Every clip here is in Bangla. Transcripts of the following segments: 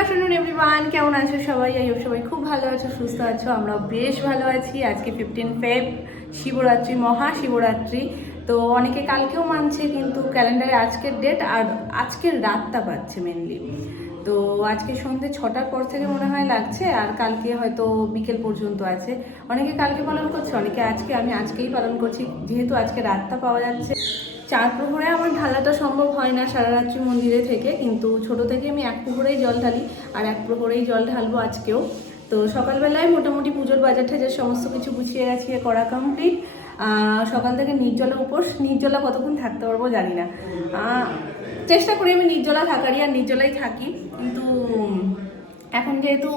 আফটারনুন এভরিওয়ান, কেমন আছো সবাই? সবাই খুব ভালো আছো, সুস্থ আছো। আমরা বেশ ভালো আছি। আজকে 15 ফেব, শিবরাত্রি, মহাশিবরাত্রি। তো অনেকে কালকেও মানছে, কিন্তু ক্যালেন্ডারে আজকের ডেট আর আজকের রাতটা পাচ্ছে মেনলি। তো আজকে সন্ধ্যে 6টার পর থেকে মনে হয় লাগছে, আর কালকে হয়তো বিকেল পর্যন্ত আছে। অনেকে কালকে পালন করছে, অনেকে আজকে। আমি আজকেই পালন করছি, যেহেতু আজকে রাতটা পাওয়া যাচ্ছে। 4 প্রহরে আমার ঢালাটা সম্ভব হয় না সারা রাত্রি মন্দিরে থেকে, কিন্তু ছোট থেকে আমি 1 প্রহরেই জল ঢালি, আর 1 প্রহরেই জল ঢালবো আজকেও। তো সকালবেলায় মোটামুটি পুজোর বাজার টাজার সমস্ত কিছু গুছিয়ে গাছিয়ে করা কমপ্লিট। সকাল থেকে নির্জলা উপোস। নির্জলা কতক্ষণ থাকতে পারবো জানি না, চেষ্টা করি আমি নির্জলা থাকারই, আর নির্জলাই থাকি। কিন্তু এখন যেহেতু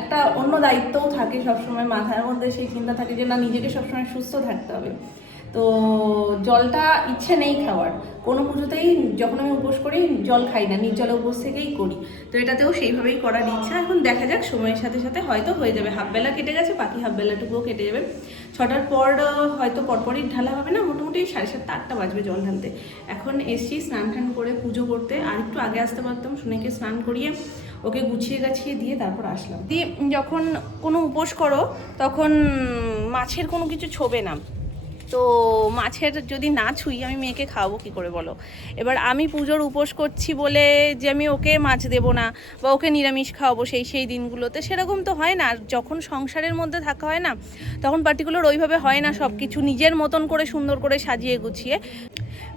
একটা অন্য দায়িত্বও থাকে, সবসময় মাথার মধ্যে সেই চিন্তা থাকে যে না, নিজেকে সবসময় সুস্থ থাকতে হবে। তো জলটা ইচ্ছে নেই খাওয়ার, কোনো পুজোতেই যখন আমি উপোস করি জল খাই না, নির্জলা উপোস থেকেই করি। তো এটাতেও সেইভাবেই করার ইচ্ছা। এখন দেখা যাক, সময়ের সাথে সাথে হয়তো হয়ে যাবে। হাফবেলা কেটে গেছে, বাকি হাফবেলাটুকুও কেটে যাবে। 6টার পর হয়তো পরপরই ঢালা হবে না, মোটামুটি 7:30 8টা বাজবে জল ঢালতে। এখন এসছি স্নান টান করে পুজো করতে, আর একটু আগে আসতে পারতাম। শুনেকে স্নান করিয়ে ওকে গুছিয়ে গাছিয়ে দিয়ে তারপর আসলাম। দিয়ে যখন কোনো উপোস করো তখন মাছের কোনো কিছু ছোবে না। তো মাছের যদি না ছুঁই, আমি মেয়েকে খাওয়াবো কী করে বলো? এবার আমি পুজোর উপোস করছি বলে যে আমি ওকে মাছ দেবো না বা ওকে নিরামিষ খাওয়াবো সেই দিনগুলোতে, সেরকম তো হয় না। যখন সংসারের মধ্যে থাকা হয় না, তখন পার্টিকুলার ওইভাবে হয় না সব কিছু নিজের মতন করে সুন্দর করে সাজিয়ে গুছিয়ে।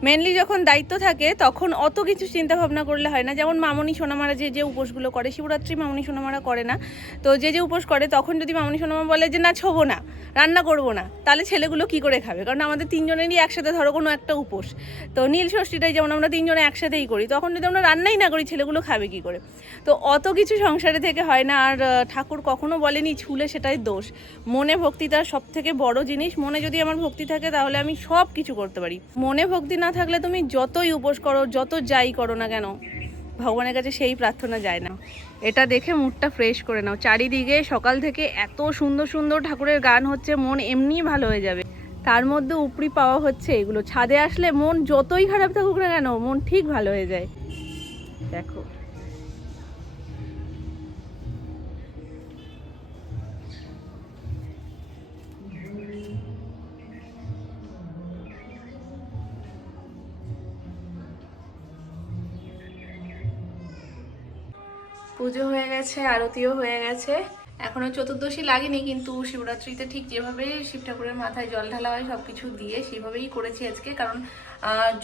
মেনলি যখন দায়িত্ব থাকে তখন অত কিছু চিন্তা ভাবনা করলে হয় না। যেমন মামনি সোনামারা যে উপোসগুলো করে, শিবরাত্রি মামনি সোনামারা করে না, তো যে উপোস করে, তখন যদি মামনি সোনামা বলে যে না ছোবো না, রান্না করবো না, তাহলে ছেলেগুলো কি করে খাবে? কারণ আমাদের 3 জনেরই একসাথে ধরো কোনো একটা উপোস। তো নীল ষষ্ঠীটাই যেমন আমরা 3 জনে একসাথেই করি, তখন যদি আমরা রান্নাই না করি, ছেলেগুলো খাবে কি করে? তো অত কিছু সংসারে থেকে হয় না। আর ঠাকুর কখনো বলেনি ছুলে সেটাই দোষ। মনে ভক্তিটা সব থেকে বড় জিনিস। মনে যদি আমার ভক্তি থাকে তাহলে আমি সব কিছু করতে পারি। মনে ভক্তি না থাকলে তুমি যতই উপোস করো, যত যাই করো না কেন, ভগবানের কাছে সেই প্রার্থনা যায় না। এটা দেখে মুডটা ফ্রেশ করে নাও। চারিদিকে সকাল থেকে এত সুন্দর সুন্দর ঠাকুরের গান হচ্ছে, মন এমনিই ভালো হয়ে যাবে। তার মধ্যে উপরি পাওয়া হচ্ছে এগুলো। ছাদে আসলে মন যতই খারাপ থাকুক না কেন, মন ঠিক ভালো হয়ে যায়। দেখো পুজো হয়ে গেছে, আরতিও হয়ে গেছে। এখনো চতুর্দশী লাগেনি, কিন্তু শিবরাত্রিতে ঠিক যেভাবে শিব ঠাকুরের মাথায় জল ঢালা হয় সব কিছু দিয়ে, সেভাবেই করেছি আজকে। কারণ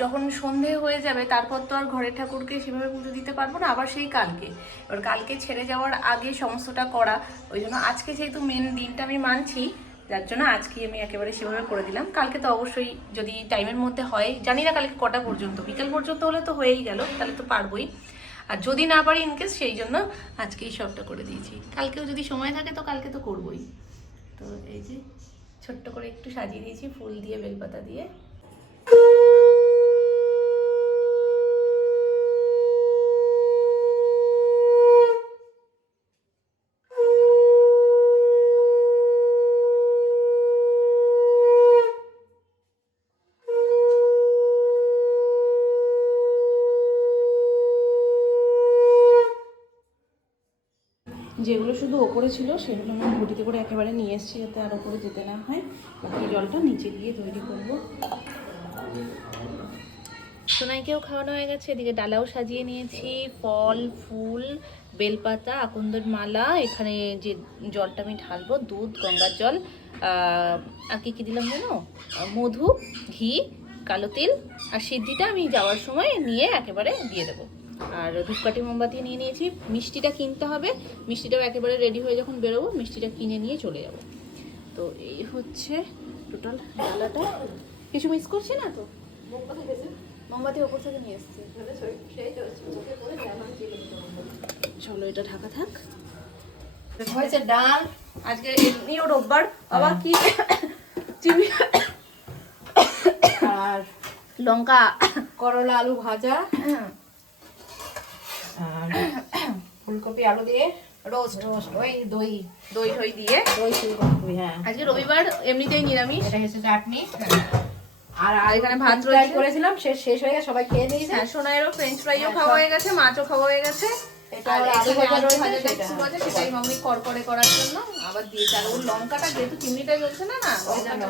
যখন সন্ধে হয়ে যাবে তারপর তো আর ঘরের ঠাকুরকে সেভাবে পুজো দিতে পারবো না, আবার সেই কালকে। এবার কালকে ছেড়ে যাওয়ার আগে সমস্তটা করা, ওই জন্য আজকে যেহেতু মেন দিনটা আমি মানছি, যার জন্য আজকে আমি একেবারে সেভাবে করে দিলাম। কালকে তো অবশ্যই যদি টাইমের মধ্যে হয়, জানি না কালকে কটা পর্যন্ত, বিকেল পর্যন্ত হলে তো হয়েই গেল, তাহলে তো পারবোই। আর যদি না পারি ইনকেস, সেই জন্য আজকেই সবটা করে দিয়েছি। কালকেও যদি সময় থাকে তো কালকে তো করবোই। তো এই যে ছোট্ট করে একটু সাজিয়ে দিয়েছি ফুল দিয়ে, বেলপাতা দিয়ে। যেগুলো শুধু ওপরে ছিল সেগুলো আমি ঘটিতে করে একেবারে নিয়ে এসেছি, যাতে আর ওপরে যেতে না হয়। বাকি জলটা নিচে গিয়ে তৈরি করবো। সোনাইকেও খাওয়ানো হয়ে গেছে, এদিকে ডালাও সাজিয়ে নিয়েছি, ফল ফুল বেলপাতা আকন্দের মালা। এখানে যে জলটা আমি ঢালবো, দুধ গঙ্গার জল, আর কি দিলাম জানো, মধু, ঘি, কালো তিল, আর সিদ্ধিটা আমি যাওয়ার সময় নিয়ে একেবারে দিয়ে দেবো। আর ধূপকাঠি মোমবাতি নিয়ে নিয়েছি। মিষ্টিটা কিনতে হবে, মিষ্টিটাও একেবারে রেডি হয়ে যখন বেরোবো মিষ্টিটা কিনে নিয়ে চলে যাব। তো এই হচ্ছে টোটাল ডালাটা। কিছু মিস করছি না তো? মোমবাতি ওপর থেকে নিয়ে এসছি। চলো এটা ঢাকা থাক। হয়েছে ডাল। আজকে এমনিও রোববার, আবার কি চিংড়ি আর লঙ্কা, করলা আলু ভাজা, আর ফুলকপি আলু দিয়ে রোস্ট, ওই দই দই ঠই দিয়ে দই ফুলকপি। হ্যাঁ, আজকে রবিবার, এমনিতেই নিরামিষ। এটা হচ্ছে চাটনি। আর এখানে ভাত রয়েছে করেছিলাম, শেষ হয়ে গেছে, সবাই খেয়ে নিয়েছে। হ্যাঁ, সোনাইয়েরও ফ্রেঞ্চ ফ্রাইও খাওয়া হয়ে গেছে, মাছও খাওয়া হয়ে গেছে। এটা আর আলু এখানে ভাজা আলু রয়েছে, ভাজা সেটা দেখছি ভাজা, সেটাই মামনি কড়কড়ে করার জন্য আবার দিয়েছে। আর ওর লঙ্কাটা যেহেতু চিমনিটা জ্বলছে না, ওই জন্য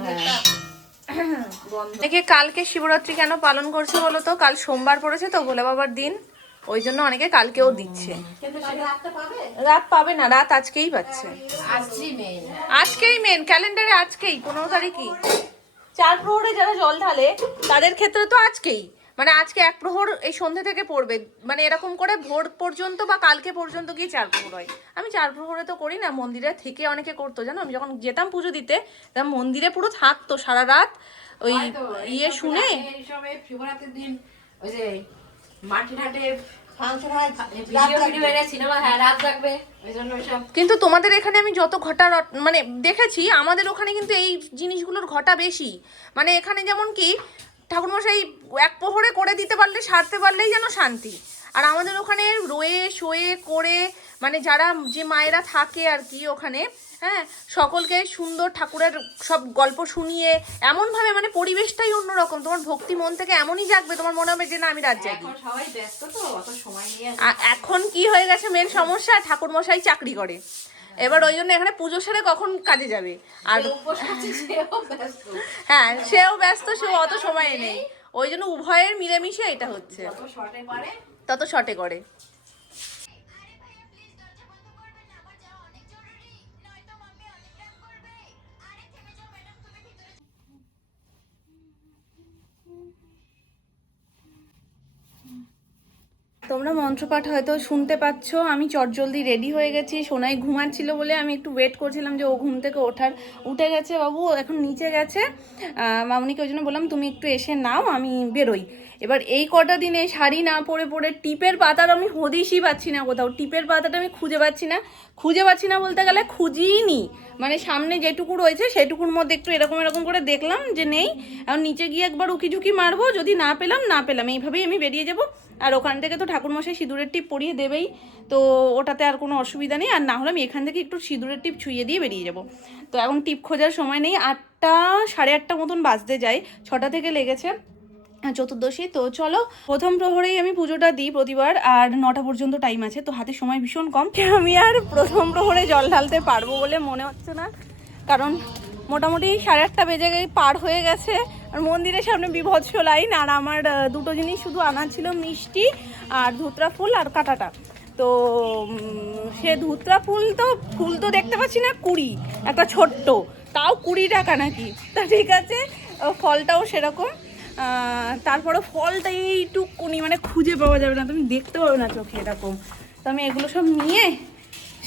গন্ধ। অনেকে কালকে শিবরাত্রি কেন পালন করছে বলো তো? কাল সোমবার পড়েছে তো, ভোলে বাবার দিন, ওই জন্য অনেকে কালকেও দিচ্ছে। কিন্তু সে রাতটা পাবে, রাত পাবে না, রাত আজকেই পাচ্ছে। আজই মেন। আজকেই মেন, ক্যালেন্ডারে আজকেই 15 তারিখই। 4 প্রহরে যারা জল ঢালে তাদের ক্ষেত্রে তো আজকেই, মানে আজকে 1 প্রহর এই সন্ধ্যে থেকে পড়বে, মানে এরকম করে ভোর পর্যন্ত বা কালকে পর্যন্ত গিয়ে 4 প্রহর হয়। আমি 4 প্রহরে তো করি না, মন্দিরে থেকে অনেকে করতো জানো। আমি যখন যেতাম পুজো দিতে, তখন মন্দিরে পুরো থাকতো সারা রাত ওই ইয়ে শুনে। এইসবে শিবরাত্রির দিন ওই যে মাটিঘাটে ফাংশন হয় ভিডিও এনে সিনেমা, হ্যাঁ রাত জাগবে, ওই জন্য সব। কিন্তু তোমাদের এখানে আমি যত ঘটা মানে দেখেছি, আমাদের ওখানে কিন্তু এই জিনিসগুলোর ঘটা বেশি। মানে এখানে যেমন কি ঠাকুরমশাই 1 প্রহরে করে দিতে পারলে, সারতে পারলেই যেন শান্তি। আর আমাদের ওখানে রয়ে শোয়ে করে, মানে যারা যে মায়েরা থাকে আর কি ওখানে, হ্যাঁ, সকলকে সুন্দর ঠাকুরের সব গল্প শুনিয়ে এমনভাবে, মানে পরিবেশটাই অন্যরকম। তোমার ভক্তি মন থেকে এমনই জাগবে, তোমার মনে হবে যে না আমি রাত জাগি। এখন সবাই ব্যস্ত তো, অত সময় নিয়ে এখন কি হয়ে গেছে মেন সমস্যা, ঠাকুরমশাই চাকরি করে, এবার ওই জন্য এখানে পুজো সেরে কখন কাজে যাবে। আর উপোস করছে, সেও ব্যস্ত। হ্যাঁ, সেও ব্যস্ত, সেও অত সময় নেই। ওই জন্য উভয়ের মিলেমিশে এটা হচ্ছে, যত শর্টে পারে তত শর্টে করে। তোমরা মন্ত্রপাঠ হয়তো শুনতে পাচ্ছ। আমি চটজলদি রেডি হয়ে গেছি। সোনাই ঘুমাচ্ছিল বলে আমি একটু ওয়েট করছিলাম যে ও ঘুম থেকে উঠে গেছে বাবু, এখন নিচে গেছে। মামনিকে ওই জন্য বললাম তুমি একটু এসে নাও, আমি বেরোই। এবার এই কটা দিনে শাড়ি না পরে পরে টিপের পাতার আমি হদিশই পাচ্ছি না কোথাও। টিপের পাতাটা আমি খুঁজে পাচ্ছি না বলতে গেলে খুঁজিই নি। মানে সামনে যেটুকু রয়েছে সেটুকুর মধ্যে একটু এরকম এরকম করে দেখলাম যে নেই। এখন নিচে গিয়ে একবার উকিঝুঁকি মারবো, যদি না পেলাম এইভাবেই আমি বেরিয়ে যাব। আর ওখান থেকে তো ঠাকুরমশাই সিঁদুরের টিপ পরিয়ে দেবেই, তো ওটাতে আর কোনো অসুবিধা নেই। আর না হলে আমি এখান থেকে একটু সিঁদুরের টিপ ছুঁয়ে দিয়ে বেরিয়ে যাব। তো এখন টিপ খোঁজার সময় নেই। 8টা সাড়ে 8টা মতন বাজতে যায়, 6টা থেকে লেগেছে চতুর্দশী। তো চলো, প্রথম প্রহরেই আমি পুজোটা দিই প্রতিবার, আর 9টা পর্যন্ত টাইম আছে, তো হাতে সময় ভীষণ কম। আমি আর প্রথম প্রহরে জল ঢালতে পারবো বলে মনে হচ্ছে না, কারণ মোটামুটি 8:30 বেজে পার হয়ে গেছে। আর মন্দিরের সামনে বিভৎস লাইন। আর আমার 2টো জিনিস শুধু আনা ছিল, মিষ্টি আর ধুতরা ফুল আর কাঁটাটা। তো সে ধুতরা ফুল তো দেখতে পাচ্ছি না, 20 একটা ছোট্ট, তাও 20 টাকা নাকি। তা ঠিক আছে, ফলটাও সেরকম। তারপরে ফলটা এইটুকুনি, মানে খুঁজে পাওয়া যাবে না, তুমি দেখতে পাবে না চোখে এরকম। তো আমি এগুলো সব নিয়ে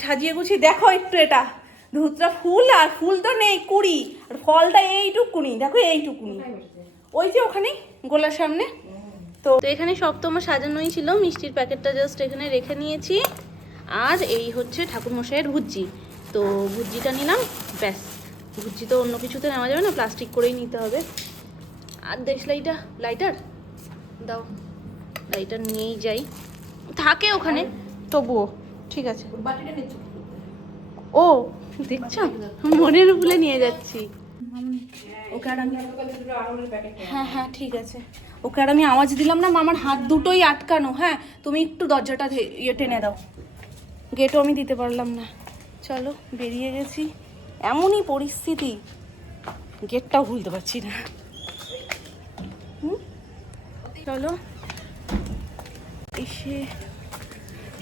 সাজিয়ে গুছিয়ে, দেখো একটু এটা ধুতরা ফুল, আর ফুল তো নেই 20, আর ফলটা এইটুকুনি, দেখো এইটুকুনি, ওই যে ওখানে গোলার সামনে। তো এখানে সব তো আমার সাজানোই ছিল, মিষ্টির প্যাকেটটা জাস্ট এখানে রেখে নিয়েছি। আর এই হচ্ছে ঠাকুরমশাইয়ের ভুজ্জি, তো ভুজ্জিটা নিলাম, ব্যাস। ভুজ্জি তো অন্য কিছুতে নেওয়া যাবে না, প্লাস্টিক করেই নিতে হবে। আর লাইটার দাও, লাইটার নিয়েই যাই, থাকে ওখানে তবুও ঠিক আছে। ও দেখছো, মনের ভুলে নিয়ে যাচ্ছি। ওকে আর আমি, হ্যাঁ ঠিক আছে, ওকে আর আমি আওয়াজ দিলাম না, আমার হাত দুটোই আটকানো। হ্যাঁ, তুমি একটু দরজাটা টেনে দাও, গেটও আমি দিতে পারলাম না। চলো, বেরিয়ে গেছি। এমনই পরিস্থিতি, গেটটাও খুলতে পারছি না। চলো, এসে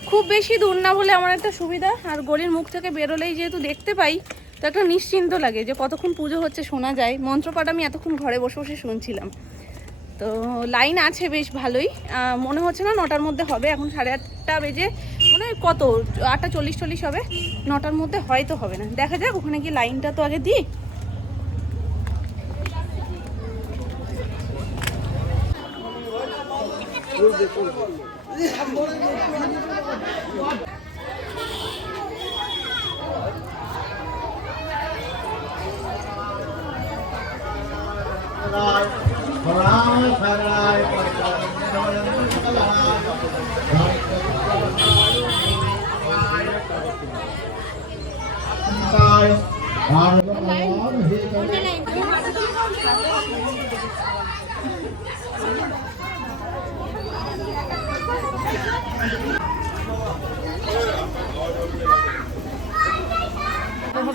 খুব বেশি দূর না বলে আমার একটা সুবিধা। আর গলির মুখ থেকে বেরোলেই যেহেতু দেখতে পাই, তো একটা নিশ্চিন্ত লাগে যে কতক্ষণ পুজো হচ্ছে শোনা যায়। মন্ত্রপাঠ আমি এতক্ষণ ঘরে বসে বসে শুনছিলাম। তো লাইন আছে বেশ ভালোই, মনে হচ্ছে না 9টার মধ্যে হবে। এখন 8:30 বেজে, মানে কত 8:40 হবে, 9টার মধ্যে হয়তো হবে না, দেখা যাক। ওখানে গিয়ে লাইনটা তো আগে দিই।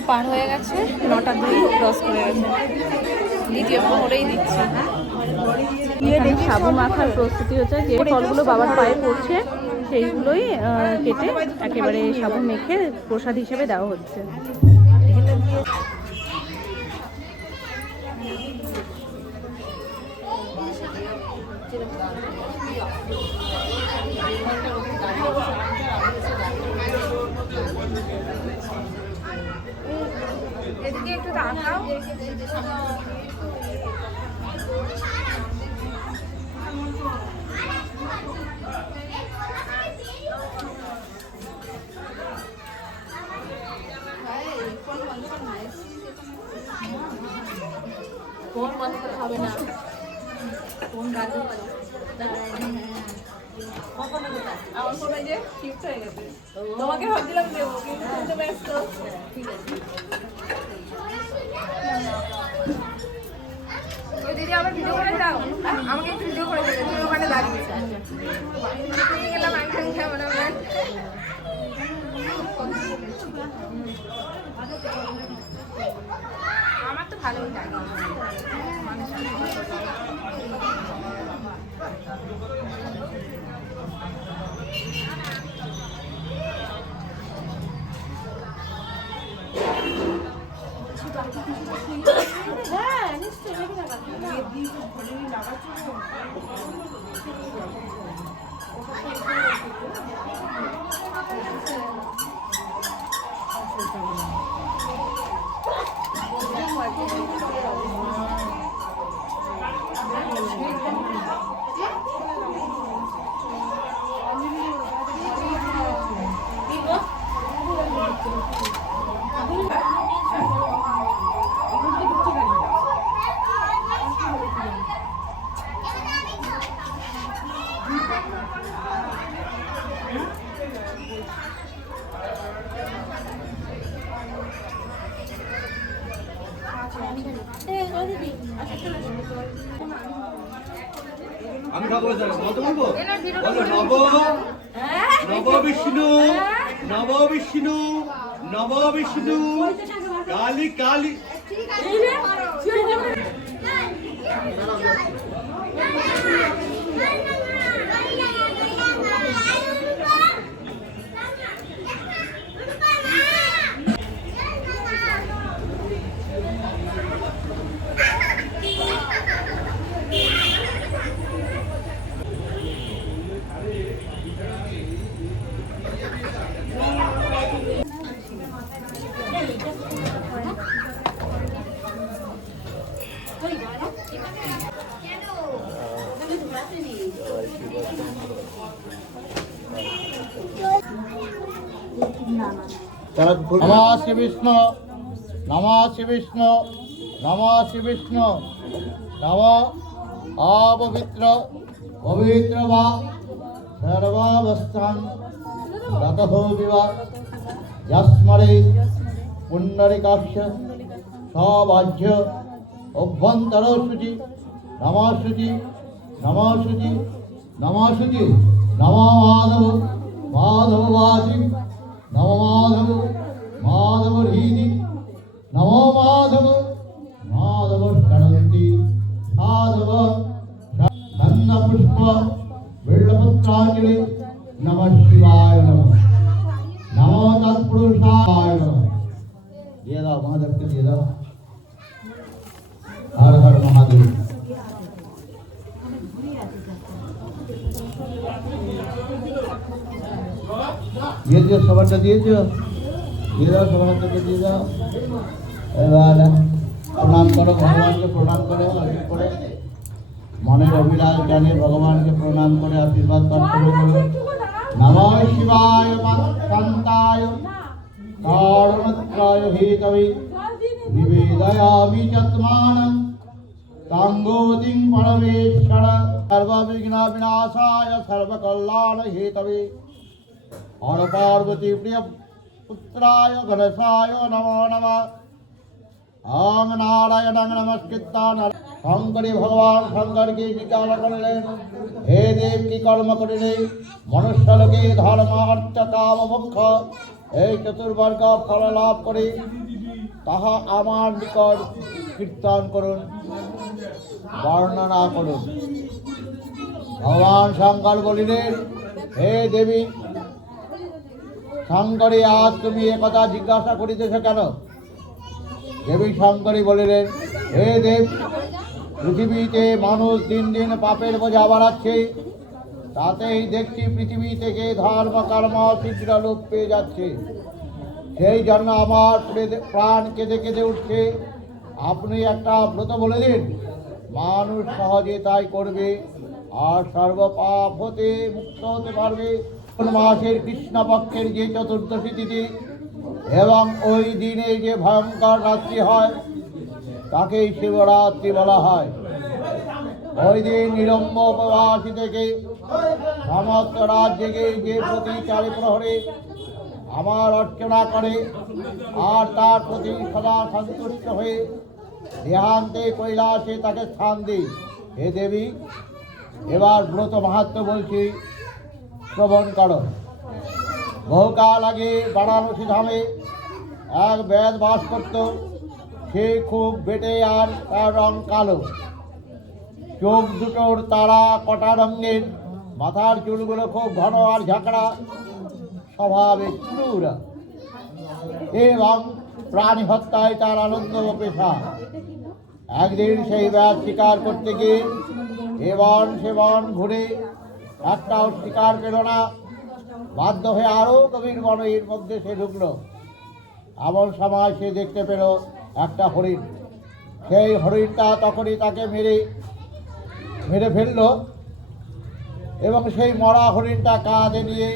পার হয়ে গেছে, 9টা 2 ক্রস করে গেছে, দ্বিতীয় প্রহরেই দিচ্ছি। এখানে সাবু মাখার প্রস্তুতি হচ্ছে, যে ফলগুলো বাবার পায়ে পড়ছে সেইগুলোই কেটে একেবারে সাবু মেখে প্রসাদ হিসেবে দেওয়া হচ্ছে। এদিকে একটু তাকাও। ফোন বন্ধ করে হবে না, ফোন রাখো। আমার ফোনে যে শিফট হয়ে গেছে, তোমাকে ভাবছিলাম দেবো কিন্তু তুমি তো ব্যস্ত। ঠিক আছে ওই দিদি আবার ভিডিও করে দাও, আমাকে একটু ভিডিও করে দেবে, তুমি ওখানে দাঁড়িয়ে গেলাম আমি ক্যামেরাম্যান। আমার তো ভালোই লাগে। হ্যাঁ নিশ্চয়ই আমি খাবো কত বলবো? নব বিষ্ণু নব বিষ্ণু নব বিষ্ণু কালী কালী। নমঃ শ্রী বিষ্ণু নমঃ শ্রী বিষ্ণু নমঃ শ্রী বিষ্ণু নম অপবিত্র পবিত্র বা সর্বাবস্থান রতঃ বিবা যস্মরে পুণ্ডরিকাক্ষ সবাহ্য অভ্যন্তর শুচি নমঃ শুচি নমঃ শুচি নমঃ শুচি নম মাধব মাধববাচি নম মাধব মাধব হৃদি নম মাধব মাধব ষড়ন্তি সাধব গন্ধ পুষ্প বিল্লপত্রাঞ্জলি নম শিবায় নম নম তৎপুরুষায় নম। দিয়ে দাও মহাদেবকে দিয়ে দাও। হর হর মহাদেব। দিয়েছো সবারটা দিয়েছো? দিয়ে দাও সবার হাতে দিয়ে দাও। এবার প্রণাম করো ভগবানকে, প্রণাম করো আশীর্বাদ করে মনের অভিলাষ জানে ভগবানকে প্রণাম করে আশীর্বাদ প্রার্থনা করো। নমঃ শিবায় শান্তায় কারণত্রায় হেতবে নিবেদয়ামি চত্মানং তাঙ্গোতিং পরমেশ্বর সর্ববিঘ্ন বিনাশায় সর্বকল্যাণ হেতবে হর পার্বতী প্রিয় পুত্রায় গণেশায় নমো নমঃ। ওম নারায়ণং নমস্কৃত্য শঙ্করী ভগবান শঙ্করকে জিজ্ঞাসা করিলেন, হে দেব কি কর্ম করিলে মনুষ্যলোকে ধর্ম অর্থ কাম মোক্ষ এই চতুর্বর্গ ফল লাভ করে তাহা আমার নিকট কীর্তন করুন, বর্ণনা করুন। ভগবান শঙ্কর বলিলেন, হে দেবী শঙ্করী, আজ তুমি একথা জিজ্ঞাসা করিতেছ কেন? দেবী শঙ্করী বলিলেন, হে দেব, পৃথিবীতে মানুষ দিন দিন পাপের বোঝা বাড়াচ্ছে, তাতেই দেখছি পৃথিবী থেকে ধর্ম কর্ম শীঘ্র লোপ পেয়ে যাচ্ছে। সেই জন্য আমার প্রাণ কেঁদে কেঁদে উঠছে। আপনি একটা ব্রত বলে দিন, মানুষ সহজে তাই করবে আর সর্বপাপ হতে মুক্ত হতে পারবে। কোন মাসের কৃষ্ণপক্ষের যে চতুর্দশী তিথি এবং ওই দিনে যে ভয়ঙ্কর রাত্রি হয় তাকেই শিবরাত্রি বলা হয়। ওই দিন নিরম্ব উপবাসী থেকে সমস্ত রাত জেগে যে প্রতি 4 প্রহরে আমার অর্চনা করে আর তার প্রতি সদা সন্তুষ্ট হয়ে দেহান্তে কৈলাসে তাকে স্থান দিই। হে দেবী, এবার ব্রত মাহাত্ম্য বলছি, শ্রবণ করো। বহুকাল আগে বারাণসী ধামে এক বেদ বাস করত। সে খুব বেটে আর তার রং কালো, চোখ দুটোর তারা কটা রঙের, মাথার চুলগুলো খুব ঘন আর ঝাঁকড়া, স্বভাবে ক্রূর এবং প্রাণী হত্যায় তার আনন্দ পেশা। একদিন সেই ব্যাস শিকার করতে গিয়ে এবন সেবন ঘুরে একটাও শিকার পেল না। বাধ্য হয়ে আরও গভীর বনের মধ্যে সে ঢুকলো। এমন সময় সে দেখতে পেল একটা হরিণ। সেই হরিণটা তখনই তাকে মেরে ফেলল এবং সেই মরা হরিণটা কাঁধে নিয়ে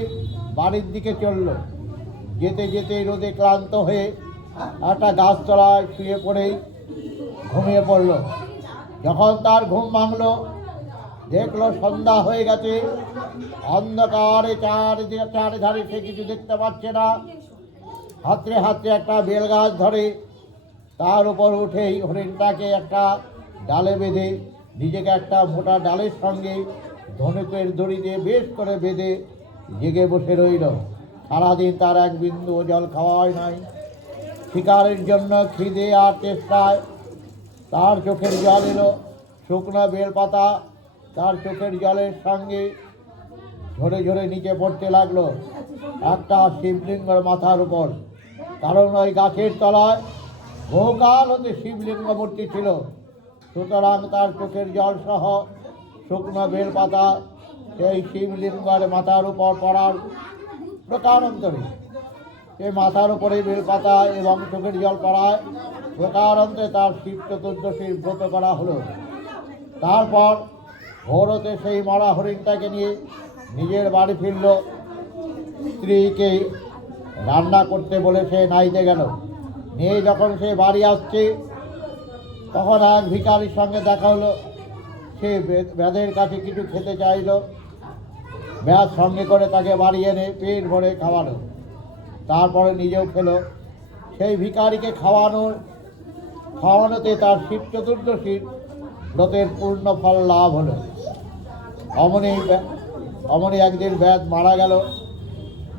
বাড়ির দিকে চলল। যেতে যেতে রোদে ক্লান্ত হয়ে একটা গাছতলায় শুয়ে পড়েই ঘুমিয়ে পড়ল। যখন তার ঘুম ভাঙল, দেখলো সন্ধ্যা হয়ে গেছে। অন্ধকারে চারিধারে সে কিছু দেখতে পাচ্ছে না। হাতড়ে হাতড়ে একটা বেল গাছ ধরে তার উপর উঠেই হরিণটাকে একটা ডালে বেঁধে নিজেকে একটা মোটা ডালের সঙ্গে ধনুকের দড়ি দিয়ে বেশ করে বেঁধে জেগে বসে রইল। সারাদিন তার এক বিন্দু জল খাওয়াই নাই। শিকারের জন্য খিদে আর চেষ্টায় তার চোখের জল এলো। শুকনো বেলপাতা তার চোখের জলের সঙ্গে ঝরে ঝরে নিচে পড়তে লাগলো একটা শিবলিঙ্গর মাথার উপর। কারণ ওই গাছের তলায় বহুকাল হতে শিবলিঙ্গ মূর্তি ছিল। সুতরাং তার চোখের জল সহ শুকনো বেলপাতা সেই শিবলিঙ্গের মাথার উপর পড়ার প্রকারান্তরে সেই মাথার উপরে বেলপাতা এবং চোখের জল পড়ায় প্রকারান্তে তার শিব চতুর্দশীর ব্রত করা হলো। তারপর ভোরতে সেই মরা হরিণটাকে নিয়ে নিজের বাড়ি ফিরল। স্ত্রীকে রান্না করতে বলে সে নাইতে গেল। নিয়ে যখন সে বাড়ি আসছে তখন এক ভিখারির সঙ্গে দেখা হলো। সে ব্যাধের কাছে কিছু খেতে চাইল। ব্যাধ সঙ্গে করে তাকে বাড়ি এনে পেট ভরে খাওয়ালো। তারপরে নিজেও খেলো। সেই ভিখারিকে খাওয়ানোতে তার শিব চতুর্দশীর ব্রতের পূর্ণ ফল লাভ হলো। অমনি একদিন ব্যাধ মারা গেল।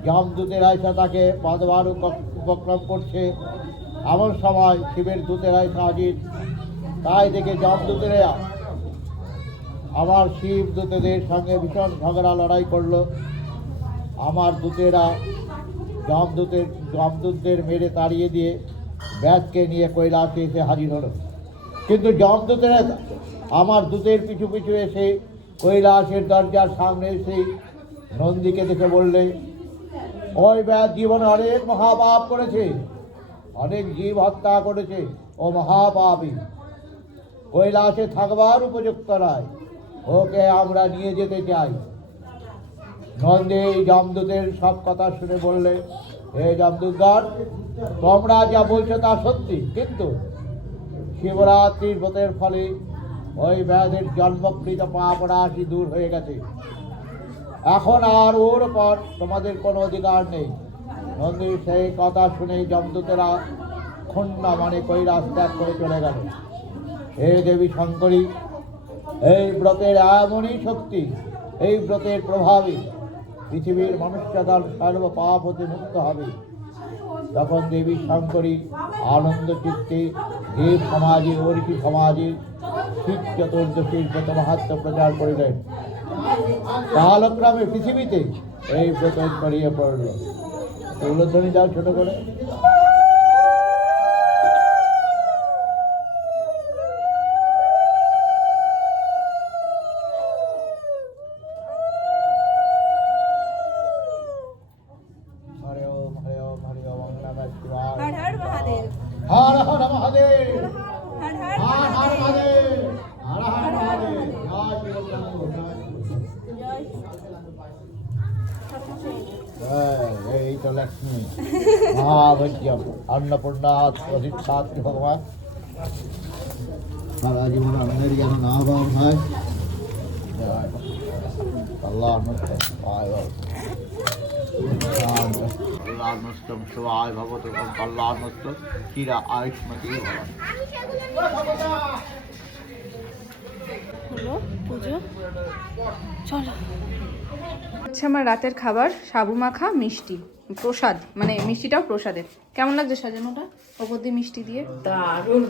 যমদূতেরা এসে তাকে বাঁধবার উপক্রম করছে। এমন সময় শিবের দূতেরা এসে হাজির। তাই দেখে যমদূতেরা আমার শিব দূতেদের সঙ্গে ভীষণ ঝগড়া লড়াই করলো। আমার দূতেরা যমদূতদের মেরে তাড়িয়ে দিয়ে ব্যাধকে নিয়ে কৈলাসে এসে হাজির হলো। কিন্তু যমদূতেরা আমার দূতের পিছু পিছু এসে কৈলাসের দরজার সামনে এসে নন্দীকে দেখে বললে, ওই ব্যাধ জীবনে অনেক মহাপাপ করেছে, অনেক জীব হত্যা করেছে, ও মহাপাপী, কৈলাসে থাকবার উপযুক্ত নয়, ওকে আমরা নিয়ে যেতে চাই। নন্দী যমদূতের সব কথা শুনে বললে, হে যমদূতগণ, তোমরা যা বলছো তা সত্যি, কিন্তু শিবরাত্রির ব্রতের ফলে ওই ব্যাধের জন্মকৃত পাপ রাশি দূর হয়ে গেছে। এখন আর ওর উপর তোমাদের কোনো অধিকার নেই। নন্দী সেই কথা শুনে যমদূতেরা খণ্ড মানে কৈলাস ত্যাগ করে চলে গেল। হে দেবী শঙ্করী, এই ব্রতের এমনই শক্তি, এই ব্রতের প্রভাবে পৃথিবীর মানুষজাতির সর্ব পাপ হতে মুক্ত হবে। তখন দেবী শঙ্করী আনন্দ চিত্তে দেব সমাজে অর্কি সমাজে শিব চতুর্দশীর ব্রত মাহাত্ম্য প্রচার করিলেন। কালক্রমে পৃথিবীতে এই ব্রত ছড়িয়ে পড়ল। উল্লধ্বনি দাও ছোট করে। হরে ওম হরে ওম হরে ওম নমঃ শিবায়। হর হর মহাদেব। হর হর মহাদেব। হর হর হর হর মহাদেব। হর হর মহাদেব। জয় শিবশম্ভু, জয় শিবশম্ভু। এই তো লক্ষ্মী মহাভজ্যম अन्नपूर्णा প্রতিষ্ঠাত্রী ভগবান। সারা জীবন অন্যের যেন না অভাব হয়। আল্লাহ কল্যাণস্তম শিবায় ভগবত কল্যাণস্ত চিরা আয়ুষ্মতি হলো পুজো, চলো। হচ্ছে আমার রাতের খাবার, সাবু মাখা মিষ্টি, প্রসাদ, মানে মিষ্টিটাও প্রসাদের। কেমন লাগছে সাজানোটা ওপর দিয়ে মিষ্টি দিয়ে? দারুণ।